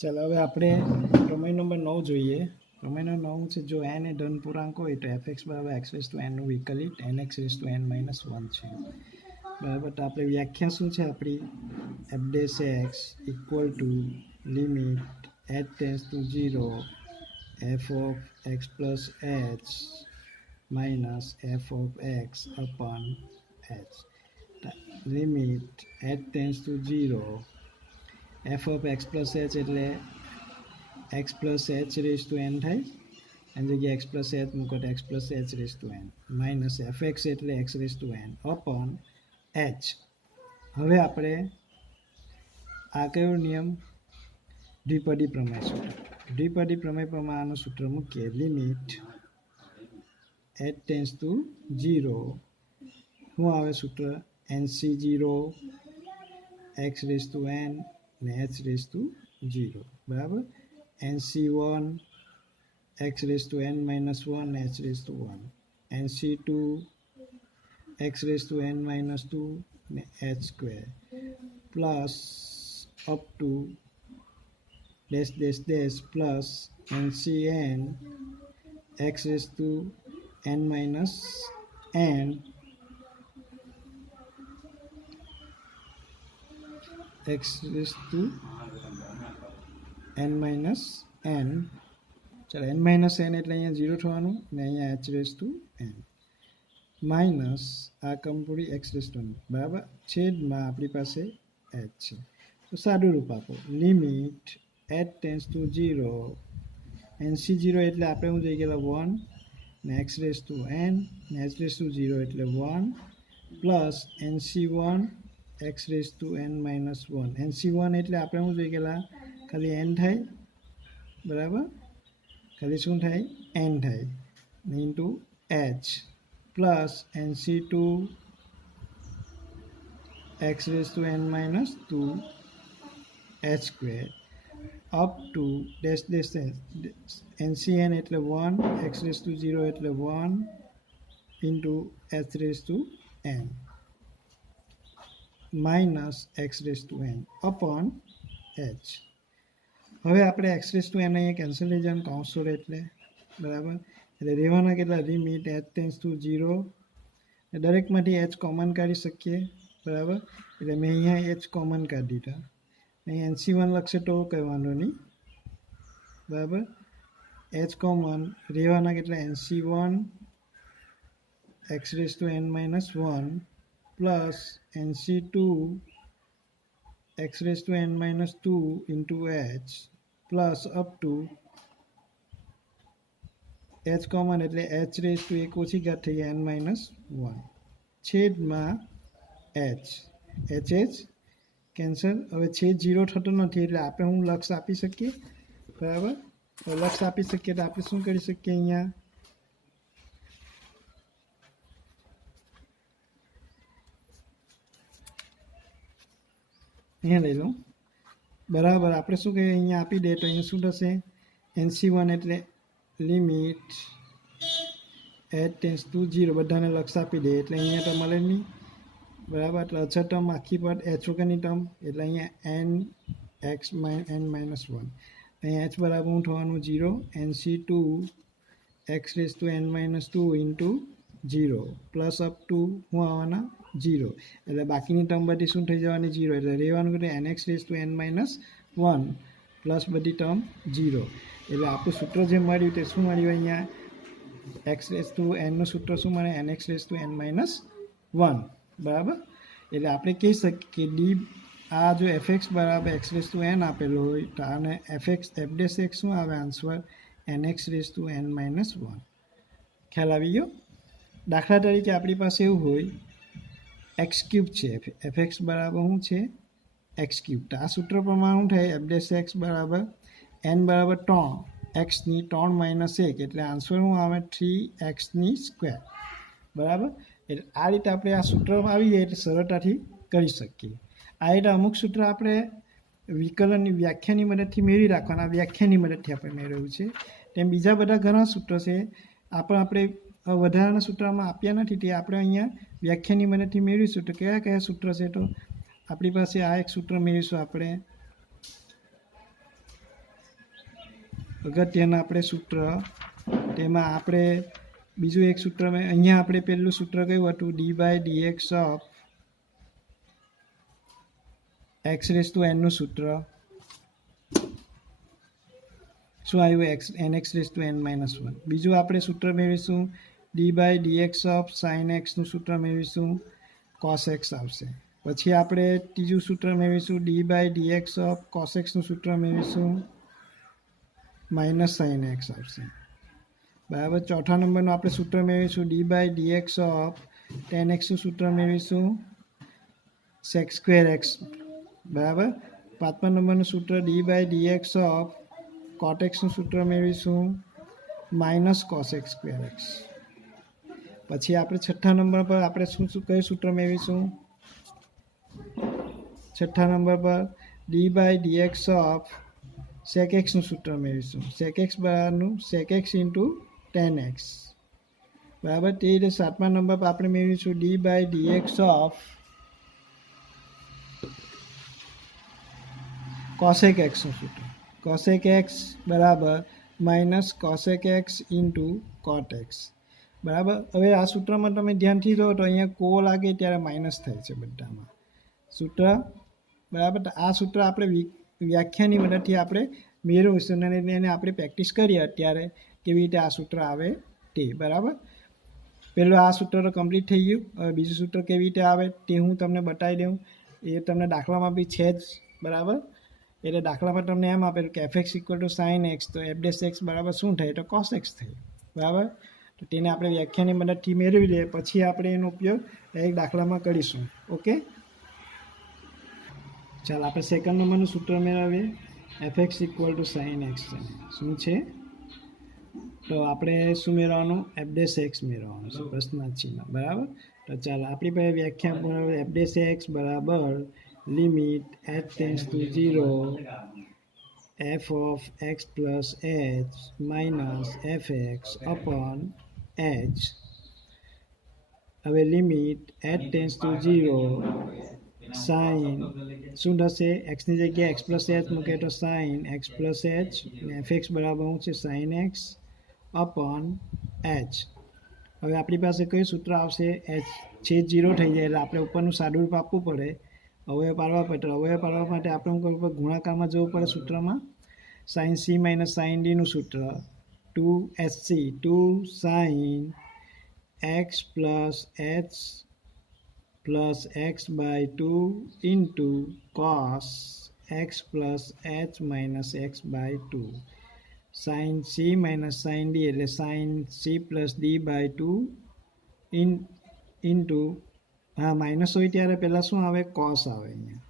ચાલો હવે આપણે પ્રમેય નંબર 9 જોઈએ. પ્રમેય નંબર 9 છે, જો n એ ધન પૂર્ણાંક હોય તો fx બરાબર x રેઝ ટુ n નું વિકલિત nx raise to n minus 1 છે. બરાબર. તો આપણે વ્યાખ્યા શું છે આપણી? f dash x equal to limit h tense two 0 f of x plus h minus f of x અપન h. Limit h tense two 0 f of x plus h એટલે x plus h raised to n થાય, એની જગ્યાએ x plus h મૂકો તો x plus h raised to n minus fx એટલે x raised to n upon h. હવે આપણે આ કયો નિયમ? દ્વિપદી પ્રમેય સૂત્ર. દ્વિપદી પ્રમેય પ્રમાણે આનું સૂત્ર મૂકીએ. લિમિટ h ટેન્સ ટુ 0 શું આવે સૂત્ર? nc0 x raised to n અને h raised to 0. બરાબર. nc1 x raised to n minus 1 h raised to 1. nc2 x raised to n minus 2 અને h square plus up to dash dash dash plus ncn x raised to n minus n x raised to n minus n. ચાલો n minus n એટલે અહીંયા 0 થવાનું ને અહીંયા h raised to n minus આ કંપૂરી x raised to n. બરાબર. છેદમાં આપણી પાસે h છે. તો સાદું રૂપ આપો. Limit h tense two 0 nc0 એટલે આપણે શું જોઈ ગયેલા 1 ને x raised to n ને h raised to 0 એટલે 1 plus nc1 x raised to n minus 1. nc1 એટલે આપણે શું જોઈ ગયેલા ખાલી n થાય. બરાબર. ખાલી શું થાય? n થાય into h plus nc2 x raised to n minus 2 h square up to dash dash ncn એટલે 1 x raised to 0 એટલે 1 into h raised to n minus x raised to n upon h. હવે આપણે x raised to n અહીંયા cancel થઈ જવાનું કૌંસ જોડે એટલે. બરાબર. એટલે રહેવાના કેટલા? Limit h tense two 0 દરેકમાંથી h common કાઢી શકીએ. બરાબર. એટલે મેં અહીંયા h કોમન કાઢી દીધા. અહીં nc1 લખશે તો કંઈ વાંધો નહીં. બરાબર. h કોમન રહેવાના કેટલા? nc1 x raised to n minus 1 plus nc2 x raised to n minus 2 into h plus up to h common એટલે h raised to એક ઓછી ઘાત થઈ n minus 1 છેદમાં h. h cancel. હવે છેદ 0 થતો નથી એટલે આપણે હું લક્ષ આપી શકીએ. બરાબર. લક્ષ આપી શકીએ તો આપણે શું કરી શકીએ? અહીંયા લઈ લઉં. બરાબર. આપણે શું કહીએ? અહીંયા આપી દે તો અહીંયા શું થશે? nc1 એટલે લિમિટ h ટેન્સ ટુ 0 બધાને લક્ષ આપી દે એટલે અહીંયા તો મળે નહીં. બરાબર. એટલે અછત ટર્મ આખી પર h વગરની ટર્મ એટલે અહીંયા n x n minus 1. અહીંયા h બરાબર શું થવાનું? 0 nc2 x raised to n minus 2 into 0 plus up to શું આવવાના? 0. એટલે બાકીની ટર્મ બધી શું થઈ જવાની? 0. એટલે રહેવાનું કે nx raised to n minus 1 plus બધી ટર્મ 0. એટલે આપણું સૂત્ર જે મળ્યું તે શું મળ્યું? અહીંયા x raised to n નું સૂત્ર શું મળે? nx raised to n minus 1. બરાબર. એટલે આપણે કહી શકીએ કે ડી આ જો fx બરાબર x raised to n આપેલો હોય તો આને fx f dash x શું આવે answer? nx raised to n minus 1. ખ્યાલ આવી ગયો? દાખલા તરીકે આપણી પાસે એવું હોય x ક્યુબ છે. fx બરાબર શું છે? x cube. તો આ સૂત્ર પ્રમાણે શું થાય? f dash x બરાબર n બરાબર 3 xની 3 માઇનસ 1 એટલે આન્સર શું આવે? 3xની સ્ક્વેર. બરાબર. એટલે આ રીતે આપણે આ સૂત્રમાં આવી જાય એટલે સરળતાથી કરી શકીએ. આ રીતે અમુક સૂત્ર આપણે વિકલનની વ્યાખ્યાની મદદથી મેળવી રાખવાના. વ્યાખ્યાની મદદથી આપણે મેળવ્યું છે. તેમ બીજા બધા ઘણા સૂત્રો છે આપણે વધારાના સૂત્રમાં આપ્યા નથી. તે આપણે અહીંયા વ્યાખ્યાની મદદથી મેળવીશું. તો કયા કયા સૂત્ર છે? તો આપણી પાસે આ એક સૂત્ર મેળવીશું આપણે અગત્યના આપણે સૂત્ર તેમાં આપણે બીજું એક સૂત્ર અહીંયા આપણે પહેલું સૂત્ર કયું હતું d/dx ઓફ x⁻n નું સૂત્ર શું આવ્યું nx⁻n-1. બીજું આપણે સૂત્ર મેળવીશું d/dx ઓફ sin x નું સૂત્ર મેળવીશું cos x આવશે. પછી આપણે ત્રીજું સૂત્ર મેળવીશું d/dx ઓફ cos x નું સૂત્ર મેળવીશું -sin x આવશે. બરાબર. ચોથા નંબરનું આપણે સૂત્ર મેળવીશું d/dx ઓફ tan x નું સૂત્ર મેળવીશું sec²x. બરાબર. પાંચમા નંબરનું સૂત્ર d/dx ઓફ cot x નું સૂત્ર મેળવીશું -cos x²x. પછી આપણે છઠ્ઠા નંબર પર આપણે કયું સૂત્ર મેળવીશું? છઠ્ઠા નંબર પર d/dx ઓફ sec x નું સૂત્ર મેળવીશું sec x બરાબરનું sec x into tan x. બરાબર. તે રીતે સાતમા નંબર પર આપણે મેળવીશું d/dx ઓફ cosec x નું સૂત્ર cosec x બરાબર -cosec x into cot x. બરાબર. હવે આ સૂત્રમાં તમે ધ્યાનથી જો તો અહીંયા કો લાગે ત્યારે માઇનસ થાય છે બધામાં સૂત્ર. બરાબર. તો આ સૂત્ર આપણે વ્યાખ્યાની મદદથી આપણે મેળવીશું અને એને આપણે પ્રેક્ટિસ કરીએ અત્યારે કેવી રીતે આ સૂત્ર આવે તે. બરાબર. પહેલું આ સૂત્ર તો કમ્પ્લીટ થઈ ગયું. હવે બીજું સૂત્ર કેવી રીતે આવે તે હું તમને બતાવી દઉં. એ તમને દાખલામાં બી છે જ. બરાબર. એટલે દાખલામાં તમને એમ આપેલું કે fx = sin x તો f' x બરાબર શું થાય તો cos x થાય. બરાબર. તો તેને આપણે વ્યાખ્યાની મદદથી મેળવી લઈએ પછી આપણે એનો ઉપયોગ એક દાખલામાં કરીશું. ઓકે. ચાલો આપણે સેકન્ડ નંબરનું સૂત્ર મેળવીએ. fx = sin x છે. શું છે? તો આપણે શું મેળવવાનું? f' x મેળવવાનું છે પ્રશ્નાર્થ ચિહ્ન. બરાબર. તો ચાલો આપણી પાસે વ્યાખ્યા f' x બરાબર limit h → 0 f of x plus h minus fx upon h. હવે લિમિટ h → 0 sin શું થશે? x ની જગ્યાએ x plus h મૂકે તો sin x plus h fx બરાબર શું છે? sin x upon h. હવે આપણી પાસે કયું સૂત્ર આવશે? h છેદ 0 થઈ જાય એટલે આપણે ઉપરનું સાદુરૂપ આપવું પડે. અવયવ પાડવા પડે. અવયવ પાડવા માટે આપણે શું કરવું પડે? ગુણાકારમાં જવું પડે સૂત્રમાં. sin c - sin d નું સૂત્ર 2hc 2 sin x plus h plus x by 2 into cos x plus h minus x by 2. sin c - sin d એટલે sin c plus d by 2 into હા માઇનસ હોય ત્યારે પહેલાં શું આવે? Cos આવે અહીંયા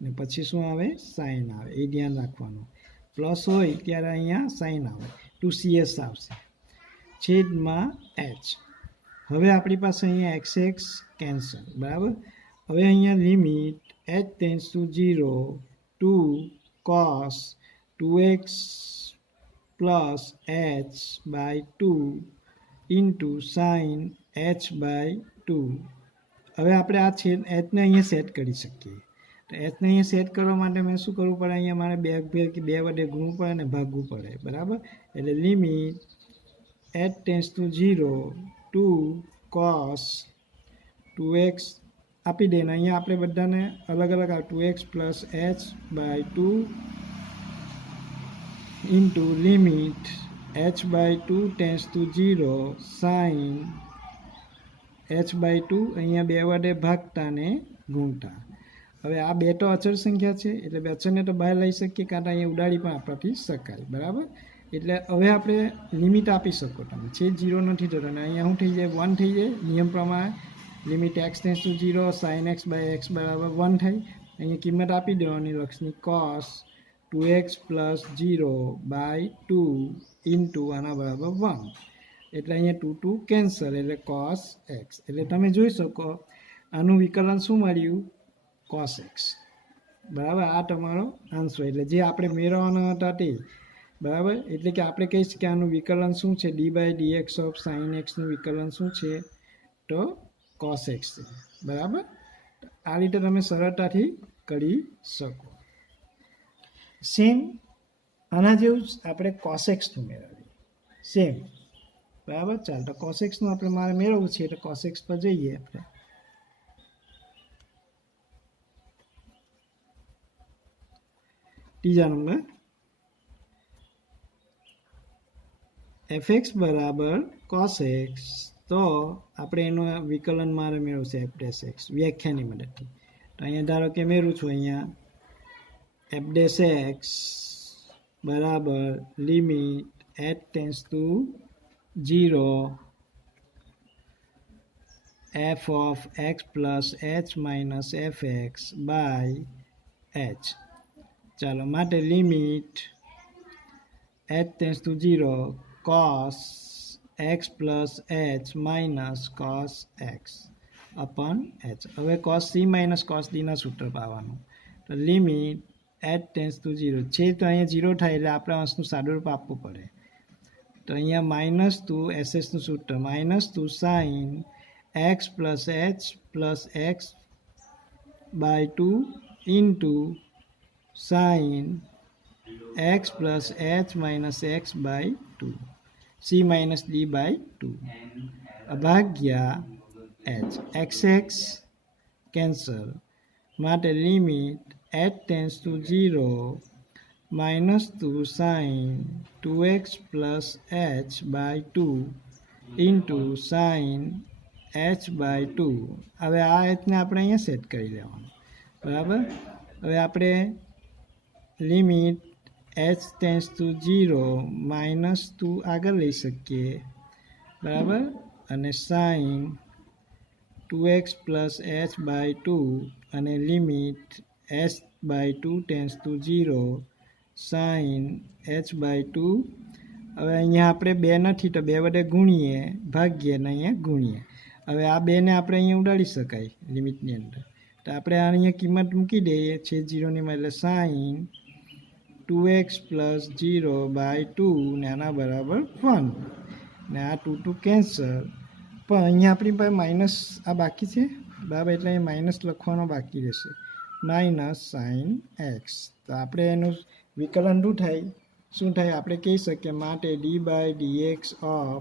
ને પછી શું આવે? સાઇન આવે. એ ધ્યાન રાખવાનું. પ્લસ હોય ત્યારે અહીંયા સાઇન આવે 2cs આવશે છેદમાં h. હવે આપણી પાસે અહીંયા x કેન્સલ. બરાબર. હવે અહીંયા limit h → 0 2 cos 2x plus h by 2 into sin h by 2. હવે આપણે આ છેદ એચને અહીંયા સેટ કરી શકીએ. તો એચને અહીંયા સેટ કરવા માટે મેં શું કરવું પડે? અહીંયા મારે બે વડે ગુણવું પડે અને ભાગવું પડે. બરાબર. એટલે લિમિટ h → 0 2 cos 2x આપી દે ને અહીંયા આપણે બધાને અલગ અલગ 2x plus h by 2 into limit h by 2 → 0 sin h by 2 અહીંયા બે વડે ભાગતા ને ગુણતા. હવે આ બે તો અચળ સંખ્યા છે એટલે બે અચળને તો બહાર લઈ શકીએ કાં તો અહીંયા ઉડાડી પણ આપણાથી શકાય. બરાબર. એટલે હવે આપણે લિમિટ આપી શકો તમે. છેદ 0 નથી થતો અને અહીંયા શું થઈ જાય? 1 થઈ જાય. નિયમ પ્રમાણે limit x → 0 sin x by x બરાબર 1 થાય. અહીંયા કિંમત આપી દેવાની લક્ષની cos 2x plus 0 by 2 into આના બરાબર 1. એટલે અહીંયા 2 2 કેન્સલ એટલે cos x. એટલે તમે જોઈ શકો આનું વિકલન શું મળ્યું? cos x. બરાબર. આ તમારો આન્સર. એટલે જે આપણે મેળવવાના હતા તે. બરાબર. એટલે કે આપણે કહીશ કે આનું વિકલન શું છે? d/dx ઓફ sin x નું વિકલન શું છે? તો cos x છે. બરાબર. આ રીતે તમે સરળતાથી કરી શકો. સેમ આના જેવું જ આપણે કોસેક્સનું મેળવીએ સેમ બરાબર. ચાલ તો કોસેક્સનું આપણે મારે મેળવવું છે એટલે કોસેક્સ પર જઈએ આપણે. ત્રીજા નંબર fx બરાબર cos x, તો આપણે એનું વિકલન મારે મેળવશે f dash x વ્યાખ્યાની મદદથી. તો અહીંયા ધારો કે મેળવું છું અહીંયા f dash x બરાબર limit h tense two 0 f of x plus h minus fx by h. ચાલો માટે limit h tense two 0 cos x plus h minus cos x upon h. હવે cos c minus cos d ના સૂત્ર પાવાનું. તો limit h tense two 0 છે તો અહીંયા 0 થાય એટલે આપણે અંશનું સાદુરૂપ આપવું પડે. તો અહીંયા -2 નું સૂત્ર -2 sin x plus h plus x by 2 into sin x plus h minus x by 2 c minus d by 2 ભાગ્યા h. xx કેન્સલ માટે limit h tense two 0 -2 sin 2x plus h by 2 into sin h by 2. હવે આ hને આપણે અહીંયા set કરી લેવાનું બરાબર. હવે આપણે લિમિટ h ટેન્સ ટુ 0 -2 આગળ લઈ શકીએ બરાબર, અને sin 2x plus h by 2 અને limit h by 2 tense two 0 sin h by 2. હવે અહીંયા આપણે 2 નથી તો 2 વડે ગુણીએ ભાગ્યે ને અહીંયા ગુણીએ. હવે આ 2ને આપણે અહીંયા ઉડાડી શકાય લિમિટની અંદર. તો આપણે અહીંયા કિંમત મૂકી દઈએ છે 0ની એટલે sin 2x plus 0 by 2 ને આના બરાબર 1 ને આ 2 કેન્સલ. પણ અહીંયા આપણી પાસે માઇનસ આ બાકી છે બરાબર, એટલે અહીં માઇનસ લખવાનો બાકી રહેશે માઇનસ sin x. તો આપણે એનું વિકલન શું થાય આપણે કહી શકીએ માટે d by dx of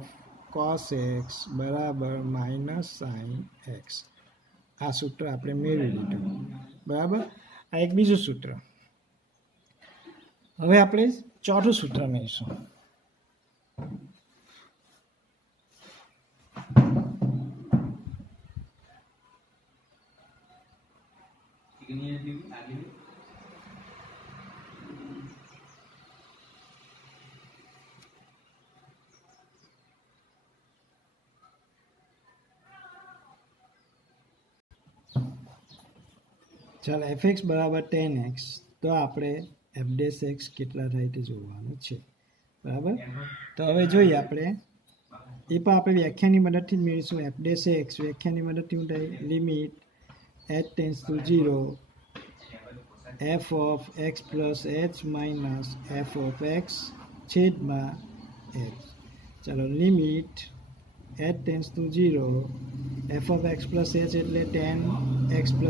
cos x બરાબર માઇનસ sin x. આ સૂત્ર આપણે મેળવી લીધું બરાબર. આ એક બીજું સૂત્ર. હવે આપણે ચોથું સૂત્ર મેળવીશું. ચાલો fx બરાબર 10x, તો આપણે f dash x કેટલા થાય તે જોવાનું છે બરાબર. તો હવે જોઈએ આપણે એ પણ આપણે વ્યાખ્યાની મદદથી જ મેળવીશું. f dash x વ્યાખ્યાની મદદથી શું થાય limit h tense two 0 f of x plus h minus f of x છેદમાં h. ચાલો limit h tense two 0 f of x plus h એટલે 10x plus